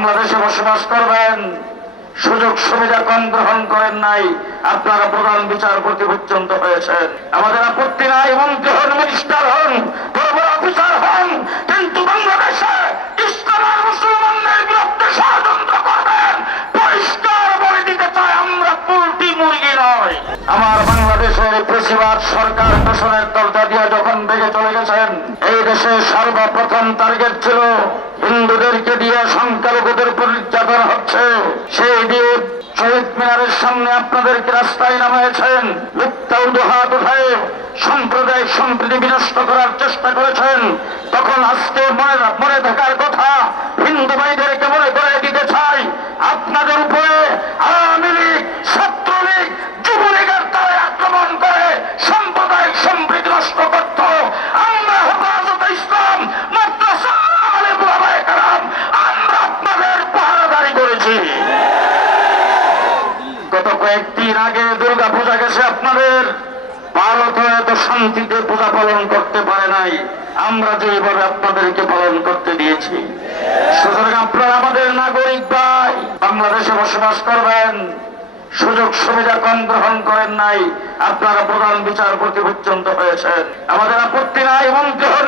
বাংলাদেশে বসবাস করবেন। সুযোগ সুবিধা কম গ্রহণ করেন নাই। আপনারা প্রধান বিচারপতি পর্যন্ত হয়েছেন। আমাদের আপত্তি নাই মন্ত্রী হন মিনিস্টার হন অফিসার হন, কিন্তু বাংলাদেশে আমার বেশিরভাগ সরকার দূষণের দরজা দিয়ে যখন বেগে চলে গেছেন, এই দেশে সর্বপ্রথম টার্গেট ছিল হিন্দুদেরকে দিয়ে সংখ্যালঘুদের উপর হচ্ছে। সেই দিয়ে শহীদ মিনারের সামনে আপনাদেরকে রাস্তায় নামিয়েছেন মিথ্যা উদহাত উঠায় সাম্প্রদায়িক সম্প্রীতি বিনষ্ট করার চেষ্টা করেছেন। তখন আজকে মনে মনে থাকার কথা হিন্দু ভাইদেরকে মনে গত কয়েকদিন আগে দুর্গা পূজা গেছে আপনাদের। ভারত হয়তো শান্তিতে পূজা পালন করতে পারে নাই। আমরা যেভাবে আপনাদেরকে পালন করতে দিয়েছি। সুতরাং আপনারা আমাদের নাগরিক ভাই, বাংলাদেশে বসবাস করবেন। সুযোগ সুবিধা কম গ্রহণ করেন নাই। আপনারা প্রধান বিচারপতি পর্যন্ত হয়েছেন। আমাদের আপত্তি নাই এবং হন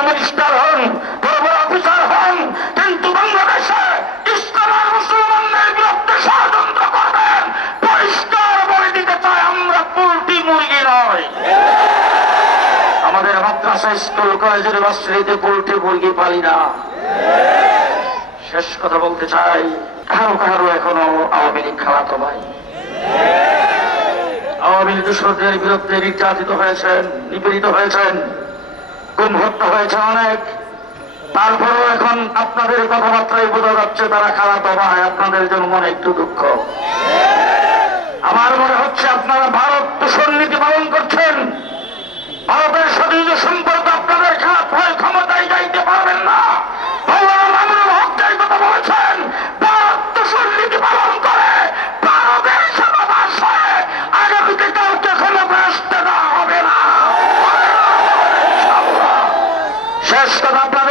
মাদ্রাসা স্কুল কলেজ ইউনিভার্সিটিতে পোল্ট্রি মুরগি পালি না। শেষ কথা বলতে চাই, কারও কারও এখনও আওয়ামী লীগ খাওয়াতো ভাই আওয়ামী লীগ দূষণদের বিরুদ্ধে নির্যাতিত হয়েছেন, নিপীড়িত হয়েছেন, গুম হত্যা হয়েছে অনেক। তারপরেও এখন আপনাদের কথাবার্তায় বোঝা যাচ্ছে তারা খারাপ ভাই আপনাদের জন্য মনে একটু দুঃখ আমার মনে হচ্ছে আপনারা ভারত দূষণ নীতি পালন করছেন সাথে যে সম্পর্ক আপনাদের খারাপ হয়, ক্ষমতায় যাইতে পারবেন করে ভারতের সমাবাস হয়ে আগামীতে কাউকে আসতে দেওয়া হবে না। শেষ কথা